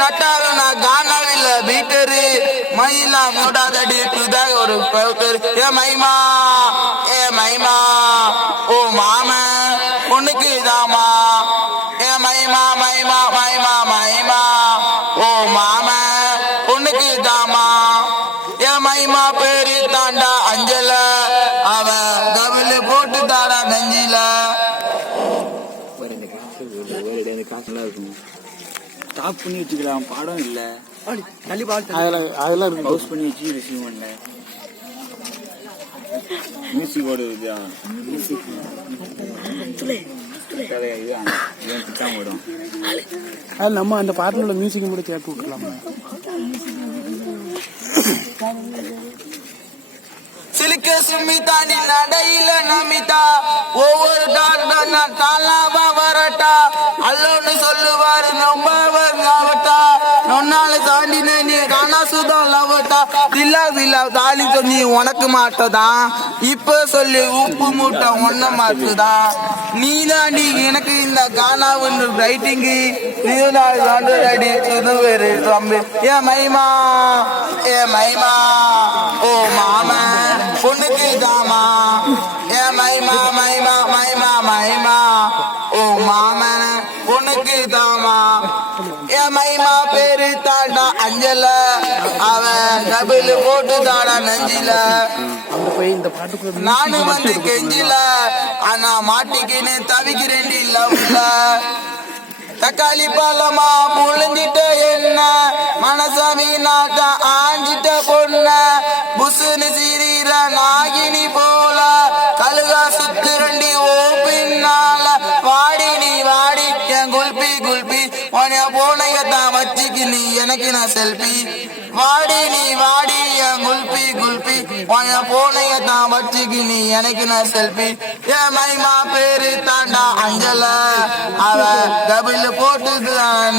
நட்டாலும் நான் காணவில்லை பீட்டரு மயிலா மூடாதடி புதாக ஒரு பவுட்டர் ஏ மைமா ஓ மாம பொண்ணுக்கு தாமா ஏ மைமா ஓ மாம பொண்ணுக்கு தாமா ஏ மைமா பேரு தாண்டா அஞ்சல அவ கபிலு போட்டு தாடா நெஞ்சில. ஸ்டாப் பண்ணி வச்சுக்கலாம், பாடம் இல்ல அதெல்லாம் இருக்கு. க்ளோஸ் பண்ணி வச்சு ரிசீவ் பண்ணல. மியூசிக் ஓடுது, மியூசிக் ஓடும். அது நம்ம அந்த பாட்டில் உள்ள மியூசிக் மட்டும் கேட்டு விட்டுலாமா? சிலுக்க சுமிதா நீ நடையில நமிதா ஒவ்வொரு தாளாவா வரட்டா அல்லோன்னு சொல்லுவாரு நொம்பவட்டா நொன்னால தாண்டின நீ காணா சுதம் லவட்டா தில்லா தாலி சொல்லி உனக்கு மாட்டதான் இப்ப சொல்லி உப்பு மூட்டை ஒன்ன மாட்டுதான் நீ தாண்டி எனக்கு இந்த காணாவுன்னு ரைட்டிங்கு அடி சுதுவேரு தம்பி ஏ மைமா ஓ மாமா பொண்ணுக்கு தாமா ஏ மைமா ஓ மாமன பொண்ணுக்கு தாமா ஏ மைமா பேரு தாண்டா அஞ்சல அவன் கபிலு போட்டு தாடா நெஞ்சில. நானும் வந்து கெஞ்சில ஆனா மாட்டிக்கின்னு தவிக்கிறேன் லவ்ல. தக்காளி பழமா புழிஞ்சிட்ட என்ன மனசாமி நாட்ட ஆஞ்சிட்ட பொண்ண புசுன்னு சிறீர நாகினி போல கழுகா சுத்துரண்டி ஓ பின்னால வாடி என் குல்பி உனைய போனையத்தான் வச்சுக்கு நீ எனக்கு நான் செல்பி வாடி என் குல்பி உனைய போனையத்தான் வச்சுக்கு நீ எனக்கு நான் செல்பி. என் மைமா பேரு தாண்டா அஞ்சல அவ கபில போட்டு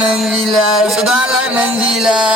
நெஞ்சில சுதாகர் நெஞ்சில.